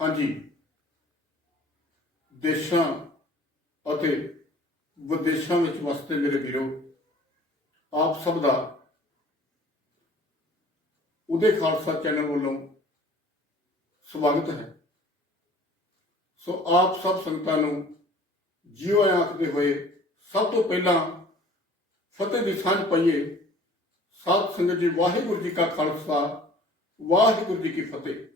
ਹਾਂਜੀ। ਦੇਸ਼ਾਂ ਅਤੇ ਵਿਦੇਸ਼ਾਂ ਵਿੱਚ ਵਸਦੇ ਮੇਰੇ ਵੀਰੋ, ਆਪ ਸਭ ਦਾ ਉਹਦੇ ਖਾਲਸਾ ਚੈਨਲ ਵੱਲੋਂ ਸਵਾਗਤ ਹੈ। ਸੋ ਆਪ ਸਭ ਸੰਗਤਾਂ ਨੂੰ ਜੀਓ ਆਖਦੇ ਹੋਏ ਸਭ ਤੋਂ ਪਹਿਲਾਂ ਫਤਿਹ ਦੀ ਸਾਂਝ ਪਾਈਏ। ਸਾਧ ਸੰਗਤ ਜੀ, ਵਾਹਿਗੁਰੂ ਜੀ ਕਾ ਖਾਲਸਾ, ਵਾਹਿਗੁਰੂ ਜੀ ਕੀ ਫਤਿਹ।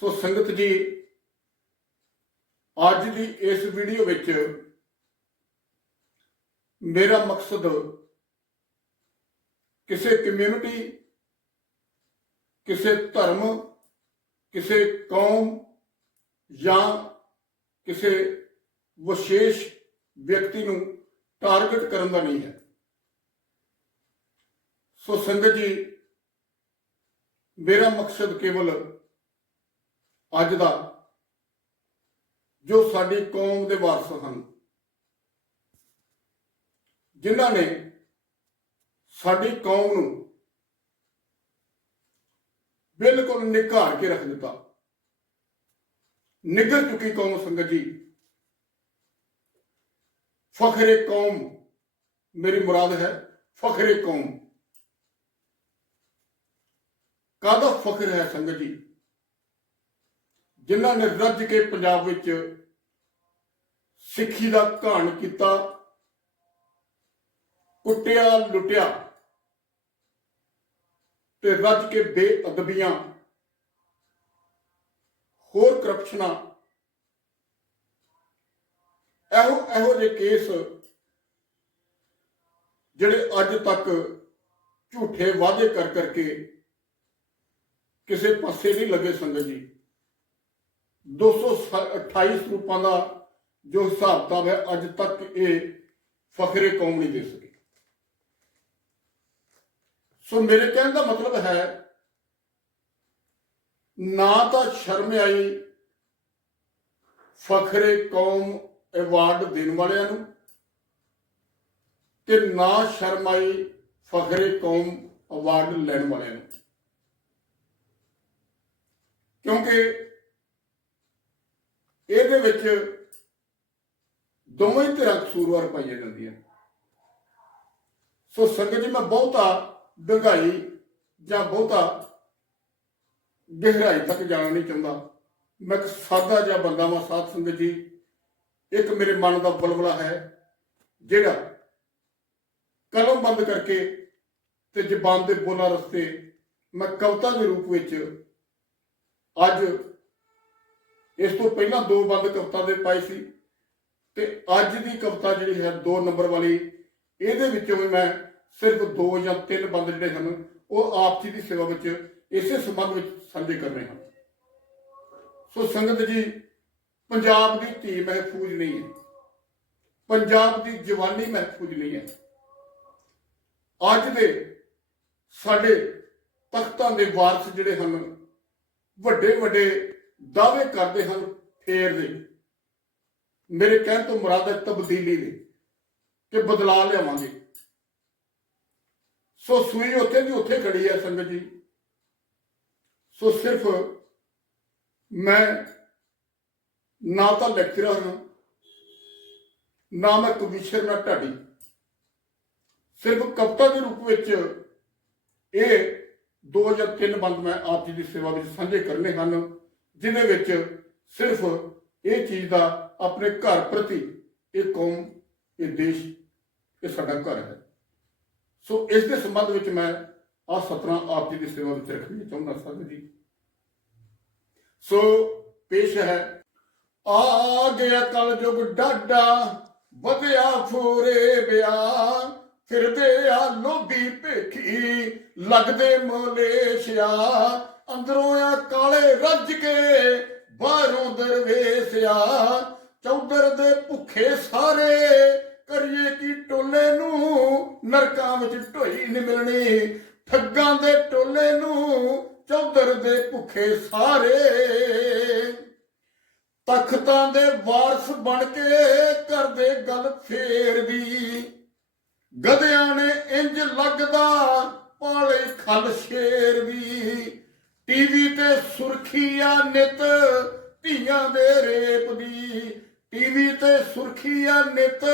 ਸੋ ਸੰਗਤ ਜੀ, ਅੱਜ ਦੀ ਇਸ ਵੀਡੀਓ ਵਿੱਚ ਮੇਰਾ ਮਕਸਦ ਕਿਸੇ ਕਮਿਊਨਿਟੀ ਕਿਸੇ ਧਰਮ, ਕਿਸੇ ਕੌਮ ਜਾਂ ਕਿਸੇ ਵਿਸ਼ੇਸ਼ ਵਿਅਕਤੀ ਨੂੰ ਟਾਰਗੇਟ ਕਰਨ ਦਾ ਨਹੀਂ ਹੈ। ਸੋ ਸੰਗਤ ਜੀ, ਮੇਰਾ ਮਕਸਦ ਕੇਵਲ ਅੱਜ ਦਾ ਜੋ ਸਾਡੀ ਕੌਮ ਦੇ ਵਾਰਸ ਹਨ, ਜਿਨ੍ਹਾਂ ਨੇ ਸਾਡੀ ਕੌਮ ਨੂੰ ਬਿਲਕੁਲ ਨਿਘਾਰ ਕੇ ਰੱਖ ਦਿੱਤਾ। ਨਿਗਰ ਚੁੱਕੀ ਕੌਮ ਸੰਗਤ ਜੀ, ਫਖਰੇ ਕੌਮ ਮੇਰੀ ਮੁਰਾਦ ਹੈ, ਫਖਰੇ ਕੌਮ। ਕਾਹਦਾ ਫਖਰ ਹੈ ਸੰਗਤ ਜੀ? ਜਿਨ੍ਹਾਂ ਨੇ ਰੱਜ ਕੇ ਪੰਜਾਬ ਵਿੱਚ ਸਿੱਖੀ ਦਾ ਘਾਣ ਕੀਤਾ, ਕੁੱਟਿਆ, ਲੁੱਟਿਆ ਤੇ ਰੱਜ ਕੇ ਬੇਅਦਬੀਆਂ, ਹੋਰ ਕਰਪਸ਼ਨਾਂ ਇਹੋ ਇਹੋ ਜਿਹੇ ਕੇਸ ਜਿਹੜੇ ਅੱਜ ਤੱਕ ਝੂਠੇ ਵਾਅਦੇ ਕਰ ਕਰਕੇ ਕਿਸੇ ਪਾਸੇ ਨਹੀਂ ਲੱਗੇ ਸੰਗਤ ਜੀ। 228 ਸਰੂਪਾਂ ਦਾ ਜੋ ਹਿਸਾਬ ਕਿਤਾਬ ਹੈ, ਅੱਜ ਤੱਕ ਇਹ ਫਖਰੇ ਕੌਮ ਨਹੀਂ ਦੇ ਸਕੇ। ਸੋ ਮੇਰੇ ਕਹਿਣ ਦਾ ਮਤਲਬ ਹੈ, ਨਾ ਤਾਂ ਸ਼ਰਮ ਆਈ ਫਖਰੇ ਕੌਮ ਅਵਾਰਡ ਦੇਣ ਵਾਲਿਆਂ ਨੂੰ ਤੇ ਨਾ ਸ਼ਰਮ ਆਈ ਫਖਰੇ ਕੌਮ ਅਵਾਰਡ ਲੈਣ ਵਾਲਿਆਂ ਨੂੰ। ਕਿਉਂਕਿ ਇਹਦੇ ਵਿੱਚ ਦੋਵੇਂ ਧਿਰਾਂ ਕਸੂਰਵਾਰ ਪਾਈਆਂ ਜਾਂਦੀਆਂ। ਸੋ ਸੰਗਤ ਜੀ, ਮੈਂ ਬਹੁਤਾ ਡੰਗਾਈ ਜਾਂ ਬਹੁਤਾ ਗਹਿਰਾਈ ਤੱਕ ਜਾਣਾ ਨਹੀਂ ਚਾਹੁੰਦਾ। ਮੈਂ ਇੱਕ ਸਾਦਾ ਜਿਹਾ ਬੰਦਾ ਵਾਂ, ਸਾਧ ਸੰਗਤ ਜੀ। ਇੱਕ ਮੇਰੇ ਮਨ ਦਾ ਬਲਬਲਾ ਹੈ, ਜਿਹੜਾ ਕਲਮ ਬੰਦ ਕਰਕੇ ਤੇ ਜ਼ਬਾਨ ਦੇ ਬੋਲਾਂ ਰਸਤੇ ਮੈਂ ਕਵਿਤਾ ਦੇ ਰੂਪ ਵਿੱਚ ਅੱਜ ਇਸ ਤੋਂ ਪਹਿਲਾਂ ਦੋ ਬੰਦ ਕਵਿਤਾ ਦੇ ਪਾਏ ਸੀ ਤੇ ਅੱਜ ਦੀ ਕਵਿਤਾ ਜਿਹੜੀ ਹੈ 2 ਨੰਬਰ ਵਾਲੀ, ਇਹਦੇ ਵਿੱਚੋਂ ਵੀ ਮੈਂ ਸਿਰਫ ਦੋ ਜਾਂ ਤਿੰਨ ਬੰਦ ਜਿਹੜੇ ਹਨ, ਉਹ ਆਪ ਜੀ ਦੀ ਸੇਵਾ ਵਿੱਚ ਇਸੇ ਸੰਬੰਧ ਵਿੱਚ ਸਾਂਝੇ ਕਰ ਰਹੇ ਹਨ ਸੋ ਸੰਗਤ ਜੀ, ਪੰਜਾਬ ਦੀ ਧੀ ਮਹਿਫੂਜ਼ ਨਹੀਂ ਹੈ। ਪੰਜਾਬ ਦੀ ਜਵਾਨੀ ਮਹਿਫੂਜ਼ ਨਹੀਂ ਹੈ। ਅੱਜ ਦੇ ਸਾਡੇ ਤਖਤਾਂ ਦੇ ਵਾਰਸ ਜਿਹੜੇ ਹਨ ਵੱਡੇ ਵੱਡੇ ਦਾਅਵੇ ਕਰਦੇ ਹਨ ਫੇਰ ਦੇ ਮੇਰੇ ਕਹਿਣ ਤੋਂ ਮੁਰਾਦ ਹੈ ਤਬਦੀਲੀ ਦੇ, ਕਿ ਬਦਲਾ ਲਿਆਵਾਂਗੇ। ਸੋ ਸੂਈ ਉੱਥੇ ਦੀ ਉੱਥੇ ਖੜੀ ਹੈ ਸੰਗਤ ਜੀ। ਸੋ ਸਿਰਫ ਮੈਂ ਨਾ ਤਾਂ ਲੈਕਚਰਰ ਹਾਂ, ਨਾ ਮੈਂ ਕਮਿਸ਼ਨਰ ਨਾ ਢਾਡੀ ਸਿਰਫ ਕਵਿਤਾ ਦੇ ਰੂਪ ਵਿੱਚ ਇਹ ਦੋ ਜਾਂ ਤਿੰਨ ਬੰਦ ਮੈਂ ਆਪ ਜੀ ਦੀ ਸੇਵਾ ਵਿੱਚ ਸਾਂਝੇ ਕਰਨੇ ਹਨ। ਜਿਹਦੇ ਵਿੱਚ ਸਿਰਫ ਇਹ ਚੀਜ਼ ਦਾ ਆਪਣੇ ਘਰ ਪ੍ਰਤੀ ਇਹ ਕੌਮ, ਇਹ ਦੇਸ਼, ਇਹ ਸਾਡਾ ਘਰ ਹੈ। ਸੋ ਇਸ ਦੇ ਸੰਬੰਧ ਵਿੱਚ ਮੈਂ ਆ ਸਤਰਾਂ ਆਪ ਜੀ ਦੀ ਸੇਵਾ ਵਿੱਚ ਰੱਖਣੀ ਚਾਹੁੰਦਾ ਸਾਧ ਜੀ। ਸੋ ਪੇਸ਼ ਹੈ, ਆ ਗਿਆ ਕਲ ਜੁਗ ਡਾਡਾ ਵਧਿਆ ਫੋਰੇ ਬਿਆ ਫਿਰਦੇ ਆ ਲੋਭੀ ਭੇਖੀ, ਲੱਗਦੇ ਮਲੇਸ਼ਿਆ ਅੰਦਰੋਂ ਰੱਜ ਕੇ ਬਾਹਰੋਂ ਦਰਵੇਸ਼ਿਆ ਚੌਧਰ ਦੇ ਭੁੱਖੇ ਸਾਰੇ ਕਰੀਏ ਕੀ ਟੋਲੇ ਨੂੰ? ਨਰਕਾਂ ਵਿੱਚ ਢੋਈ ਨੀ ਮਿਲਣੀ। ਠੱਗਾਂ ਦੇ ਟੋਲੇ ਨੂੰ ਚੌਧਰ ਦੇ ਭੁੱਖੇ ਸਾਰੇ ਤਖਤਾਂ ਦੇ ਵਾਰਸ ਬਣ ਕੇ ਕਰਦੇ ਗੱਲ ਫੇਰ ਦੀ ਗਧਿਆਂ ਨੇ ਇੰਜ ਲੱਗਦਾ, ਪਾਲੇ ਖਲ ਸ਼ੇਰ ਵੀ। ਟੀਵੀ ਤੇ ਸੁਰਖੀਆ ਨਿਤ, ਧੀਆਂ ਦੇ ਰੇਪ ਦੀ। ਟੀਵੀ ਤੇ ਸੁਰਖੀਆ ਨਿਤ,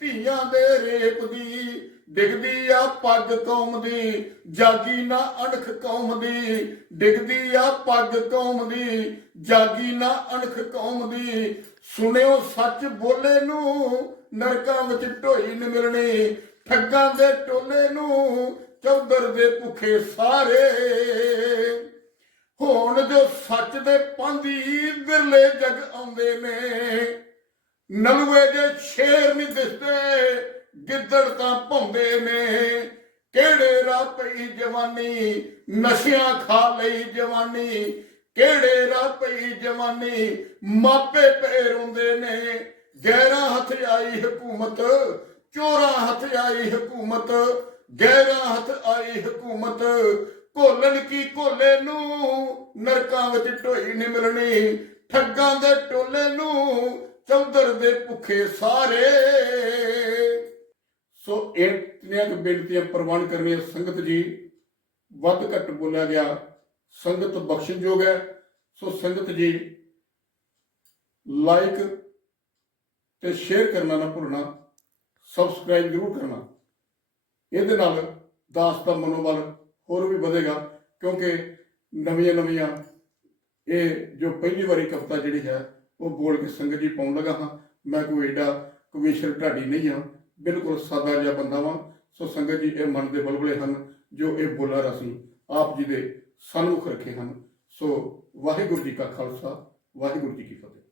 ਧੀਆਂ ਦੇ ਰੇਪ ਦੀ। ਡਿੱਗਦੀ ਆ ਪੱਗ ਕੌਮ ਦੀ, ਜਾਗੀ ਨਾ ਅਣਖ ਕੌਮ ਦੀ। ਡਿੱਗਦੀ ਆ ਪੱਗ ਕੌਮ ਦੀ, ਜਾਗੀ ਨਾ ਅਣਖ ਕੌਮ ਦੀ। ਸੁਣਿਓ ਸੱਚ ਬੋਲੇ ਨੂੰ, ਨਰਕਾਂ ਵਿੱਚ ਢੋਈ ਨ ਮਿਲਣੀ। ਠੱਗਾਂ ਦੇ ਟੋਲੇ ਨੂੰ, ਚੌਧਰ ਦੇ ਭੁੱਖੇ ਸਾਰੇ। ਹੋਣ ਜੋ ਸੱਚ ਦੇ ਪਾਂਦੀ ਵਿਰਲੇ ਜਗ ਆਉਂਦੇ ਨੇ। ਨਲੂਏ ਜੇ ਸ਼ੇਰ ਨਹੀਂ ਦਿਸਦੇ, ਗਿੱਦੜ ਤਾਂ ਭੌਂਦੇ ਨੇ। ਕਿਹੜੇ ਰਾਹ ਪਈ ਜਵਾਨੀ, ਨਸ਼ਿਆਂ ਖਾ ਲਈ ਜਵਾਨੀ। ਕਿਹੜੇ ਰਾਹ ਪਈ ਜਵਾਨੀ, ਮਾਪੇ ਪੈ ਰੋਂਦੇ ਨੇ। ਗੈਰਾਂ ਹੱਥ ਆਈ ਹਕੂਮਤ, ਚੋਰਾਂ ਹੱਥ ਆਈ ਹਕੂਮਤ। ਗੈਰਾਂ ਹੱਥ ਆਈ ਹਕੂਮਤ ਘੋਲਣ ਕੀ ਘੋਲੇ ਨੂੰ? ਨਰਕਾਂ ਵਿੱਚ ਢੋਈ ਨਹੀਂ ਮਿਲਣੀ, ਠੱਗਾਂ ਦੇ ਟੋਲੇ ਨੂੰ, ਚੌਧਰ ਦੇ ਭੁੱਖੇ ਸਾਰੇ। ਸੋ ਇਤਨੀਆਂ ਕੁ ਬੇਨਤੀਆਂ ਪ੍ਰਵਾਨ ਕਰਨੀਆਂ ਸੰਗਤ ਜੀ। ਵੱਧ ਘੱਟ ਬੋਲਿਆ ਗਿਆ, ਸੰਗਤ ਬਖਸ਼ਣਯੋਗ ਹੈ। ਸੋ ਸੰਗਤ ਜੀ ਲਾਈਕ ਤੇ ਸ਼ੇਅਰ ਕਰਨਾ ਨਾ ਭੁੱਲਣਾ ਸਬਸਕ੍ਰਾਈਬ ਜ਼ਰੂਰ ਕਰਨਾ। ਇਹਦੇ ਨਾਲ ਦਾਸ ਦਾ ਮਨੋਬਲ ਹੋਰ ਵੀ ਵਧੇਗਾ, ਕਿਉਂਕਿ ਨਵੀਆਂ ਨਵੀਆਂ ਇਹ ਜੋ ਪਹਿਲੀ ਵਾਰੀ ਕਵਿਤਾ ਜਿਹੜੀ ਹੈ, ਉਹ ਬੋਲ ਕੇ ਸੰਗਤ ਜੀ ਪਾਉਣ ਲੱਗਾ ਹਾਂ। ਮੈਂ ਕੋਈ ਏਡਾ ਕਵੀਸ਼ਰ ਢਾਡੀ ਨਹੀਂ ਹਾਂ। ਬਿਲਕੁਲ ਸਾਦਾ ਜਿਹਾ ਬੰਦਾ ਵਾਂ। ਸੋ ਸੰਗਤ ਜੀ, ਇਹ ਮਨ ਦੇ ਬਲਬਲੇ ਹਨ, ਜੋ ਇਹ ਬੋਲਰ ਅਸੀਂ ਆਪ ਜੀ ਦੇ ਸਨਮੁਖ ਰੱਖੇ ਹਨ। ਸੋ ਵਾਹਿਗੁਰੂ ਜੀ ਕਾ ਖਾਲਸਾ, ਵਾਹਿਗੁਰੂ ਜੀ ਕੀ ਫਤਿਹ।